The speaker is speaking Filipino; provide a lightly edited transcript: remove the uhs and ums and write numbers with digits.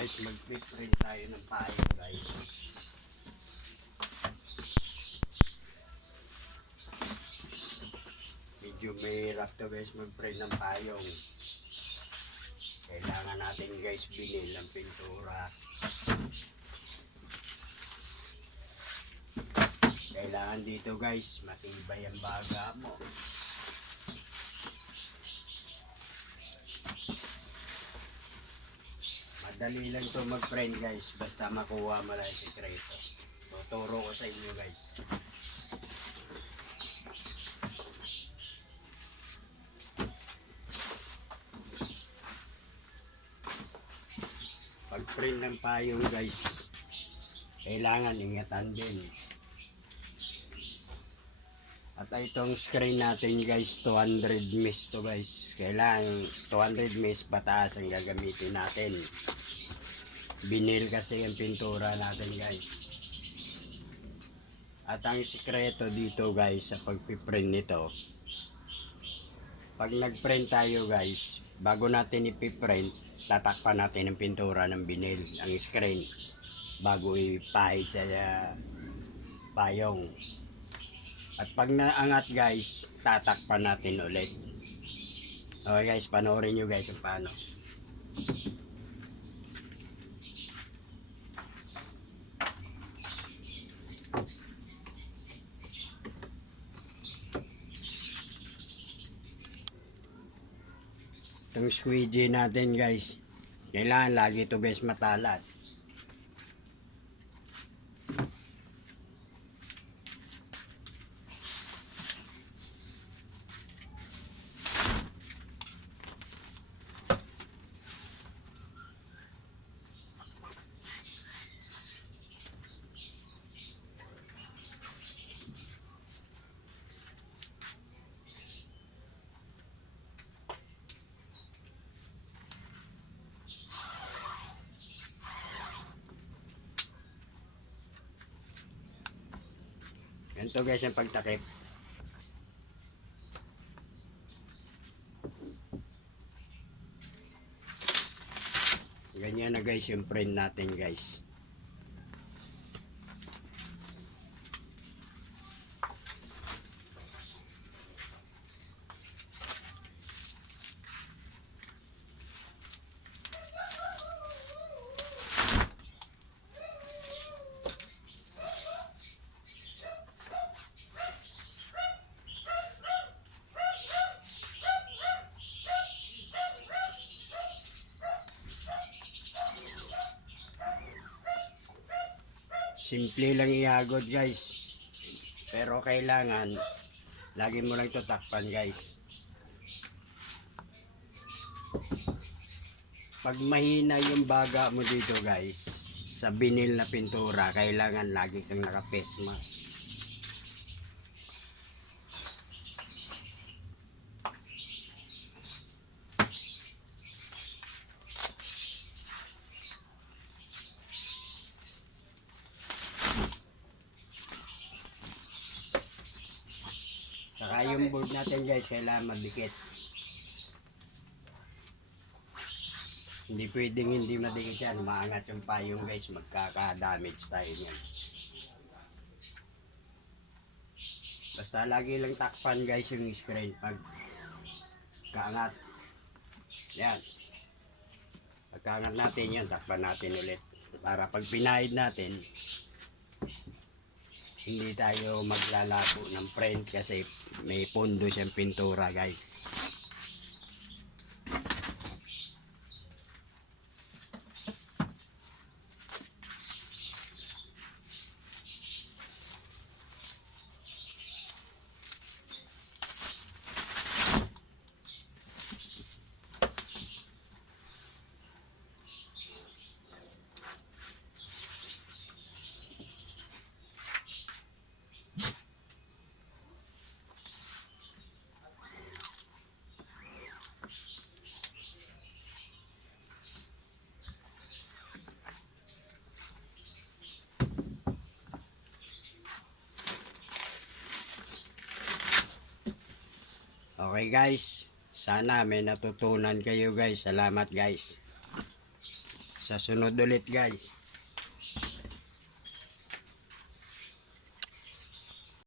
guys, mag-print tayo ng payo guys. Medyo mahirap to guys mag-print ng payong. Kailangan natin guys bilhin ng pintura. Kailangan dito guys matibay ang baga mo. Madali lang to mag-print guys, basta makuha mo lang yung sikreto. Tuturo ko sa inyo guys. Pag-print ng payong guys, kailangan ingatan din. At itong screen natin guys, 200 ms to guys. Kailangan 200 ms pataas ang gagamitin natin. Vinyl kasi ang pintura natin guys. At ang sikreto dito guys sa pagpiprint nito, pag nagprint tayo guys, bago natin ipiprint, tatakpan natin ang pintura ng vinyl, ang screen, bago ipahid sa payong. At pag naangat guys, tatakpan natin ulit. Okay guys, panoorin nyo guys kung paano. Itong squeegee natin guys, kailangan lagi ito guys matalas. Ganito guys ang pagtakip. Ganyan na guys yung print natin guys. Simple lang ihagod guys. Pero kailangan lagi mo lang ito takpan guys. Pag mahina yung baga mo dito guys, sa vinyl na pintura, kailangan lagi kang naka-face mask. Saka yung board natin guys, kailangan madikit. Hindi pwedeng hindi madikit yan. Maangat yung payong guys, magkaka-damage tayo yan. Basta lagi lang takpan guys yung screen pag kaangat. Yan. Pagkaangat natin yan, takpan natin ulit. Para pag pinahid natin, hindi tayo maglalabo ng print kasi may pondo siyang pintura guys. Okay guys, sana may natutunan kayo guys. Salamat guys. Sa sunod ulit guys.